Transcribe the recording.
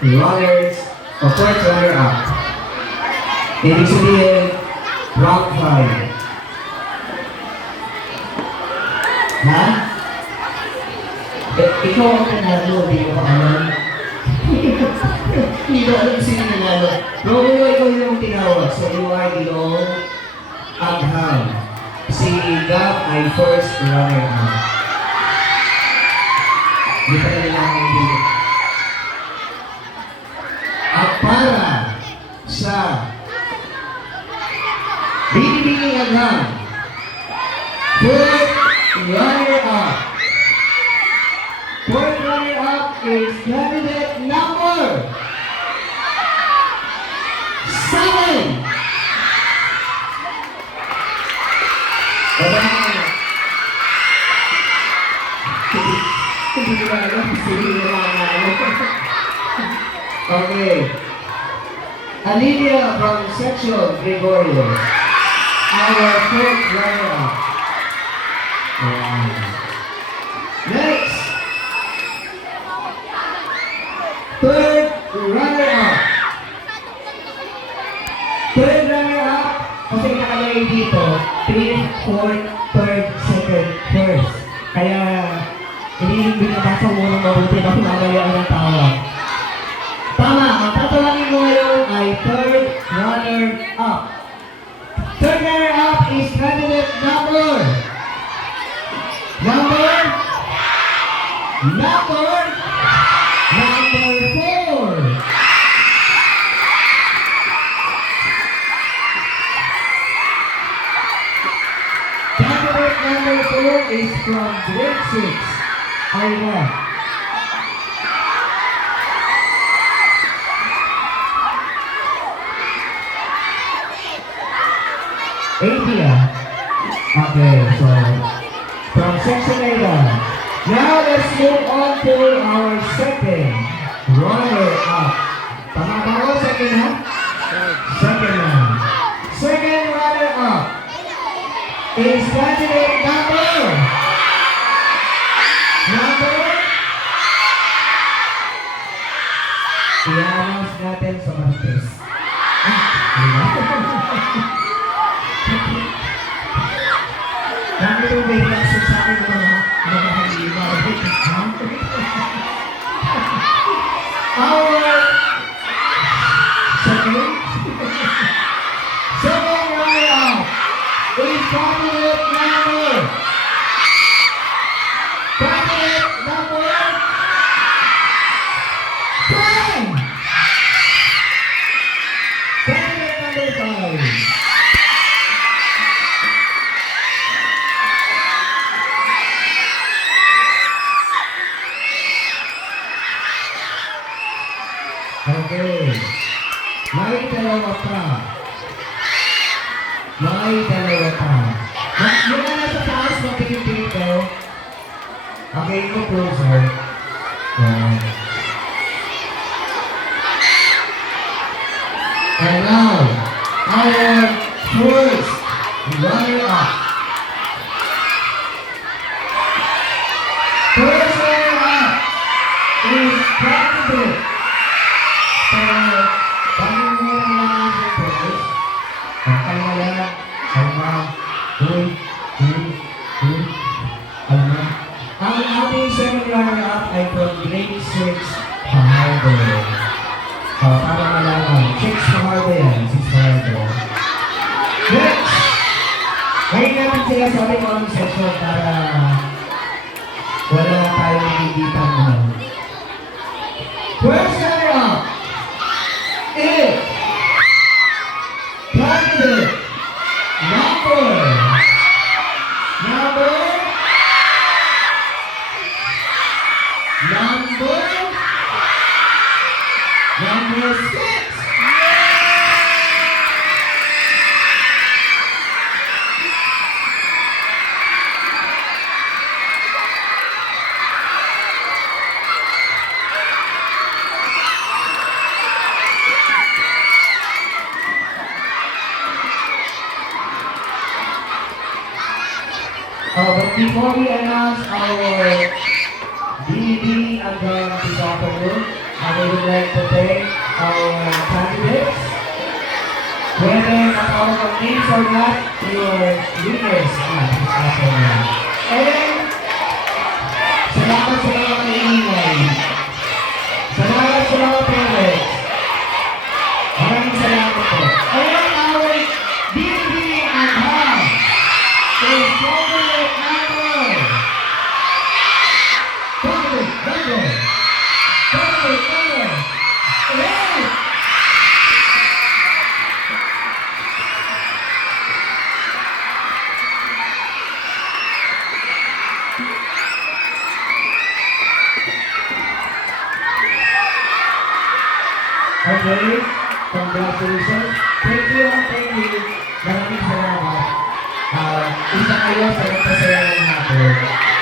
runners, o fourth runner-up. Ibig sabihin, round 5. Ha? Ikaw ang nanalo, hindi ko pa alam. Hindi ko alam sino nanalo. Romulo, ikaw yung tinawag. So you are the long Agham. Si Gab ay first runner-up. Hindi pa na nila ang hindi. At para sa Binibining Agham, fourth runner-up. Fourth runner-up is candidate number 7. Okay. Alilia from Section Gregorio. Our fourth runner-up. Next. Third runner-up. Third runner-up, kasi nakalagay dito, 3, 4, 3rd, 2nd, 1st. Kaya, hindi binabasa muna mabuti na kumagalaan ng tawag. Tama, ang tatawagin mo ngayon ay third runner-up. Third runner-up is candidate number 4. Candidate number 4 is from grade 6. Ayla. Athea. Okay, so from section Ayla. Now let's move on to our second runner-up. Tama ba ako? Second ha? Second na. Second runner-up is candidate number. I-announce natin sa Martes. Dami ito may reaction sa akin mga halima. Our second runner-up is candidate number 10. Candidate number 5. Okay. May dalawa pa. Yung na nasa taas, mapigil-pigil ko. Okay, go closer. And now, our first runner-up. First runner-up is candidate. Bago mo naman ang first, ang kalma, kalma. Ang ating second runner-up ay from grade 6 Pahardo. Para malaman, 6 Pahardo yan, 6 Pahardo. Next! Ngayon natin sila sa ating mga section para wala tayong nagigitang naman. First runner-up is candidate number 6. But before we announce our DVD and the soccer room, I would like to names or not, your winners. And, salamat sa mga maingay. Salamat sa mga parents. Maraming salamat po. Ayan, our DVD and hub. Is favorite number. Favorite number. Favorite number. Ayan! Okay, congratulations. Thank you. Maraming salamat. Isa kayo sa nagpasaya ng hapon.